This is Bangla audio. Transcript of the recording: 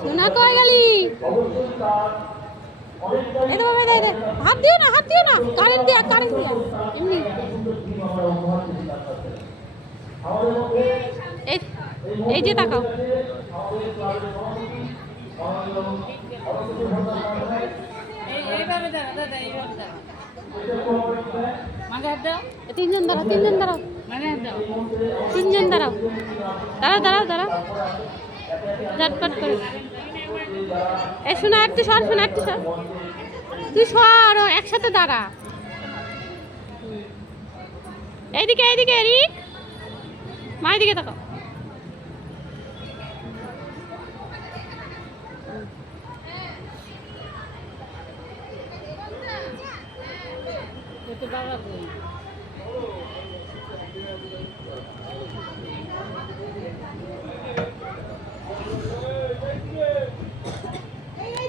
সোনা কয় গেলি? এই তো বাবা, দে হাত দিও না, হাত দিও না, কারেন্ট দিয়া এমনি। এই যে তাকাও, তিনজন দাঁড়াও, তিনজন দাঁড়াও, তিনজন দাঁড়াও, দাঁড়াও দাঁড়াও দাঁড়াও, ঝটপট করে। এই শোনা, একটু সর, শোনা একটু সর, তুই সর, একসাথে দাঁড়া। এইদিকে এইদিকে, এরিক মা, এদিকে তাকাও।